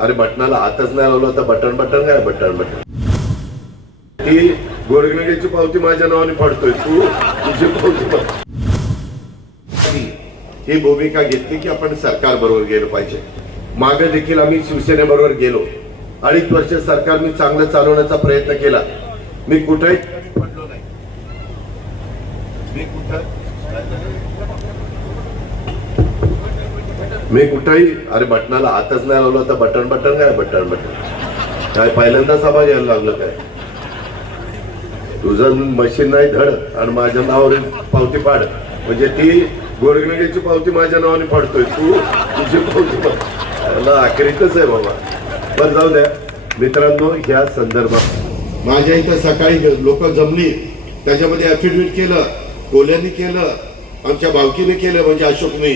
अरे बटनाला हातच नाही लावला तर बटन बटन काय? Button button. ती गोरगरिबाची पावती माझ्या नावाने पडतोय तू तुझी पावती ही भूमिका घेतली की आपण सरकार बरोबर गेलो पाहिजे. मागे देखील आम्ही शिवसेनेबरोबर गेलो. अडीच वर्ष सरकार मी चांगलं चालवण्याचा प्रयत्न केला. मी कुठेही पडलो नाही. मी कुठं? मी कुठेही अरे बटनाला हातच नाही लावला तर बटन बटन काय बटन बटन? काय पहिल्यांदा सभा यायला लागलं काय? तुझं मशीन नाही धड आणि माझ्या नावावर पावती पाड. म्हणजे ती गोरगरिबाची पावती माझ्या नावाने पाडतोय तू तुझी पावती फाड अखेरीतच आहे बाबा. पण जाऊ द्या. मित्रांनो ह्या संदर्भात. माझ्या इथं सकाळी लोक जमली त्याच्यामध्ये अफिडेविट केलं कोल्यांनी केलं आमच्या भावकीने केलं म्हणजे अशोकने.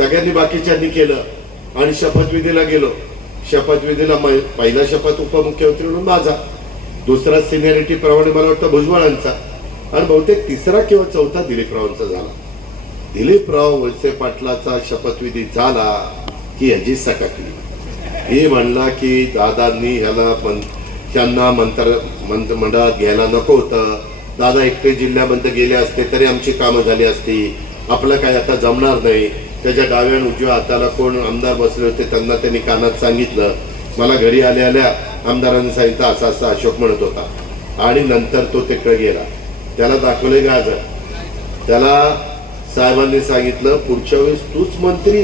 सगळ्यांनी बाकीच्यांनी केलं. आणि शपथविधीला गेलो. शपथविधीला पहिला शपथ उपमुख्यमंत्री म्हणून माझा. दुसरा सिनियरिटी प्रमाणे मला वाटतं भुजबळांचा. आणि बहुतेक तिसरा किंवा चौथा दिलीपरावांचा झाला. दिलीपराव वळसे पाटलाचा शपथविधी झाला की ह्याची सटकली. हे म्हणला की दादांनी ह्याला पण त्यांना मंत्र मंत्रिमंडळात घ्यायला नको होतं. दादा एकटे जिल्ह्यामध्ये गेले असते तरी आमची कामं झाली असती. आपलं काय आता जमणार नाही. त्याच्या डाव्या आणि उजव्या हाताला कोण आमदार बसले होते त्यांना त्यांनी कानात सांगितलं. मला घरी आल्या आल्या आमदारांनी सांगितलं असा असा अशोक म्हणत होता. आणि नंतर तो तिकडे गेला. त्याला दाखवले गाज त्याला साहेबांनी सांगितलं पुढच्या वेळेस तूच मंत्री.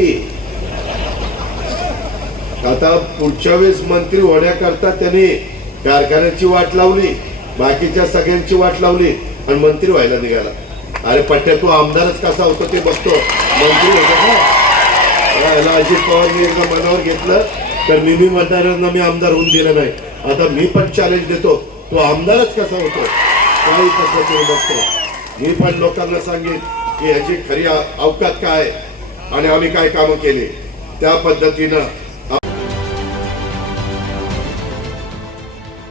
आता पुढच्या वेळेस मंत्री होण्याकरता त्याने कारखान्याची वाट लावली बाकीच्या सगळ्यांची वाट लावली आणि मंत्री व्हायला निघाला. अरे पट्ट्या तू आमदारच कसा होतो ते बघतो. मंत्री होतो याला अजित पवारने एकदा मनावर घेतलं तर मी मी मतदारांना मी आमदार होऊन दिलं नाही. आता मी पण चॅलेंज देतो. तो आमदारच कसा होतो? काही पद्धतीने बघतो. मी पण लोकांना सांगेन की ह्याची खरी अवकात काय? आणि आम्ही काय कामं केली? त्या पद्धतीनं